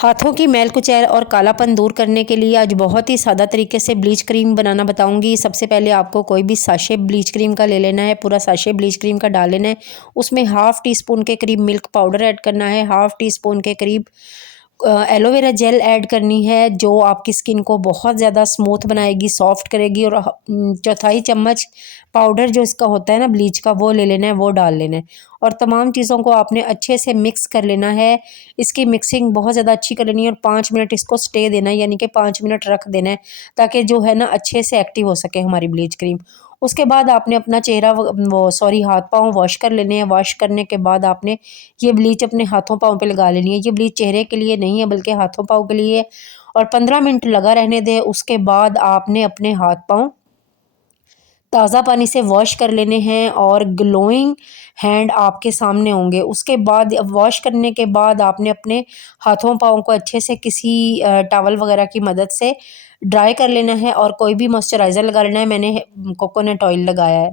हाथों की मैल कुचैल और कालापन दूर करने के लिए आज बहुत ही सादा तरीके से ब्लीच क्रीम बनाना बताऊंगी। सबसे पहले आपको कोई भी साशे ब्लीच क्रीम का ले लेना है, पूरा साशे ब्लीच क्रीम का डाल लेना है। उसमें हाफ़ टी स्पून के करीब मिल्क पाउडर ऐड करना है, हाफ़ टी स्पून के करीब एलोवेरा जेल ऐड करनी है, जो आपकी स्किन को बहुत ज़्यादा स्मूथ बनाएगी, सॉफ्ट करेगी। और चौथाई चम्मच पाउडर जो इसका होता है ना ब्लीच का, वो ले लेना है, वो डाल लेना है। और तमाम चीज़ों को आपने अच्छे से मिक्स कर लेना है। इसकी मिक्सिंग बहुत ज़्यादा अच्छी कर लेनी है और 5 मिनट इसको स्टे देना है, यानी कि 5 मिनट रख देना है, ताकि जो है ना अच्छे से एक्टिव हो सके हमारी ब्लीच क्रीम। उसके बाद आपने अपना चेहरा हाथ पाँव वॉश कर लेने हैं। वॉश करने के बाद आपने ये ब्लीच अपने हाथों पाँव पे लगा लेनी है। ये ब्लीच चेहरे के लिए नहीं है बल्कि हाथों पाँव के लिए, और 15 मिनट लगा रहने दें। उसके बाद आपने अपने हाथ पाँव ताज़ा पानी से वॉश कर लेने हैं और ग्लोइंग हैंड आपके सामने होंगे। उसके बाद वॉश करने के बाद आपने अपने हाथों पाँव को अच्छे से किसी टॉवल वगैरह की मदद से ड्राई कर लेना है और कोई भी मॉइस्चराइज़र लगा लेना है। मैंने कोकोनट ऑयल लगाया है।